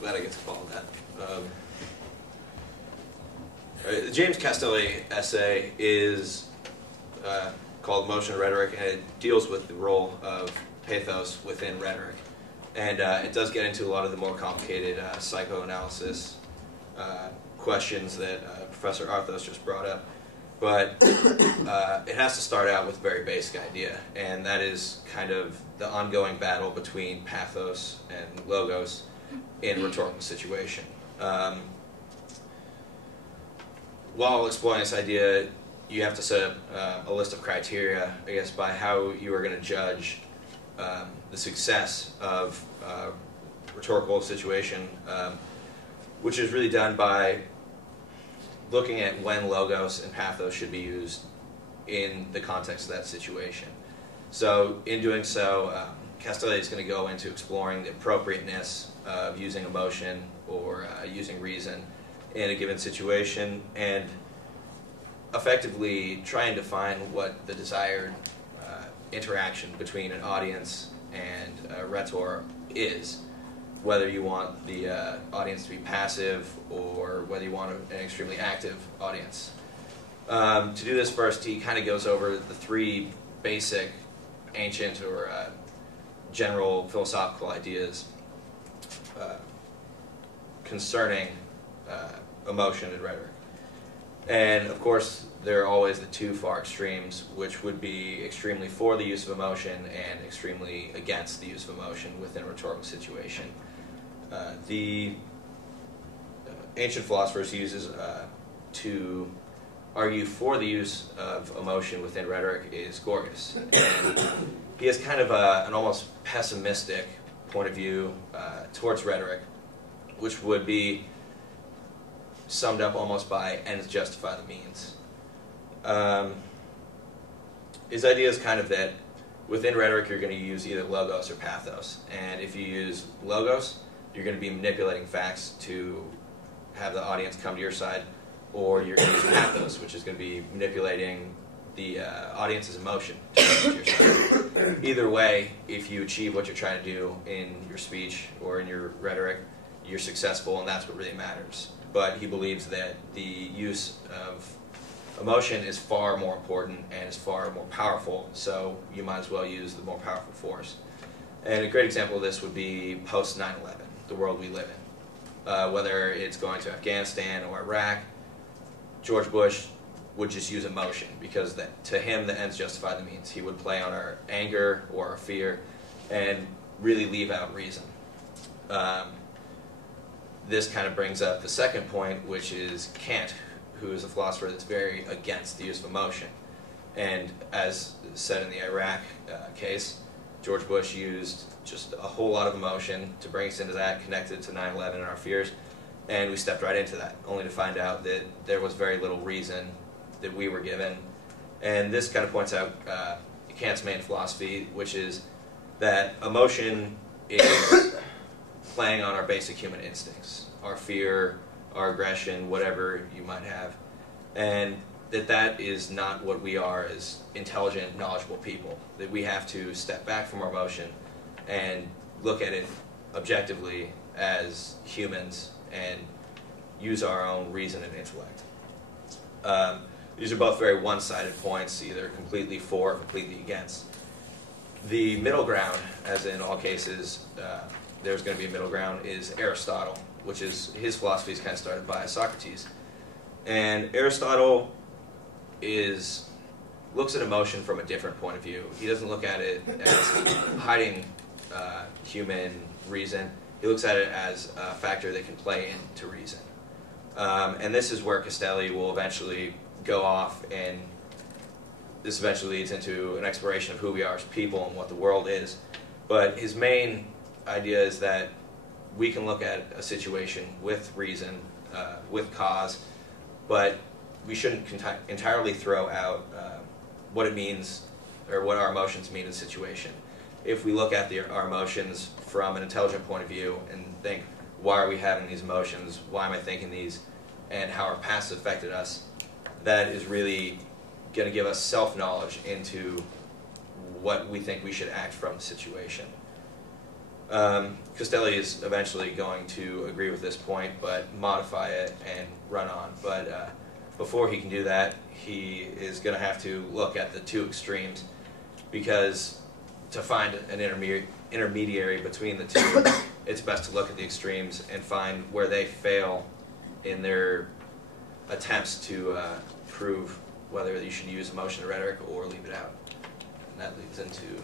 glad I get to follow that. The James Castelli essay is called Motion and Rhetoric, and it deals with the role of pathos within rhetoric. And it does get into a lot of the more complicated psychoanalysis questions that Professor Arthos just brought up. But it has to start out with a very basic idea, and that is kind of the ongoing battle between pathos and logos in a rhetorical situation. While exploring this idea, you have to set up a list of criteria, I guess, by how you are going to judge the success of a rhetorical situation, which is really done by looking at when logos and pathos should be used in the context of that situation. So in doing so, Castelli is going to go into exploring the appropriateness of using emotion or using reason in a given situation, and effectively trying to find what the desired interaction between an audience and a rhetor is, whether you want the audience to be passive or whether you want an extremely active audience. To do this first, he kind of goes over the three basic ancient or general philosophical ideas concerning emotion and rhetoric. And of course, there are always the two far extremes, which would be extremely for the use of emotion and extremely against the use of emotion within a rhetorical situation. The ancient philosophers uses to argue for the use of emotion within rhetoric is Gorgias. And he has kind of an almost pessimistic point of view towards rhetoric, which would be summed up almost by ends justify the means. His idea is kind of that within rhetoric you're going to use either logos or pathos, and if you use logos, you're going to be manipulating facts to have the audience come to your side, or you're going to use pathos, which is going to be manipulating the audience's emotion to come to your side. Either way, if you achieve what you're trying to do in your speech or in your rhetoric, you're successful, and that's what really matters. But he believes that the use of emotion is far more important and is far more powerful, so you might as well use the more powerful force. And a great example of this would be post 9/11, the world we live in. Whether it's going to Afghanistan or Iraq, George Bush would just use emotion because to him the ends justify the means. He would play on our anger or our fear and really leave out reason. This kind of brings up the second point, which is Kant, who is a philosopher that's very against the use of emotion. And as said in the Iraq case, George Bush used just a whole lot of emotion to bring us into that, connected to 9/11 and our fears, and we stepped right into that, only to find out that there was very little reason that we were given. And this kind of points out Kant's main philosophy, which is that emotion is playing on our basic human instincts, our fear, our aggression, whatever you might have, and that is not what we are as intelligent, knowledgeable people, that we have to step back from our emotion and look at it objectively as humans and use our own reason and intellect. These are both very one-sided points, either completely for or completely against. The middle ground, as in all cases, there's going to be a middle ground, is Aristotle, which is his philosophy is kind of started by Socrates. And Aristotle looks at emotion from a different point of view. He doesn't look at it as hiding human reason. He looks at it as a factor that can play into reason. And this is where Castelli will eventually go off, and this eventually leads into an exploration of who we are as people and what the world is. But his main idea is that we can look at a situation with reason, with cause, but we shouldn't entirely throw out what it means or what our emotions mean in a situation. If we look at our emotions from an intelligent point of view and think, why are we having these emotions, why am I thinking these, and how our past affected us, that is really going to give us self-knowledge into what we think we should act from the situation. Costelli is eventually going to agree with this point, but modify it and run on. But before he can do that, he is going to have to look at the two extremes, because to find an intermediary between the two, it's best to look at the extremes and find where they fail in their attempts to prove whether you should use emotion rhetoric or leave it out. And that leads into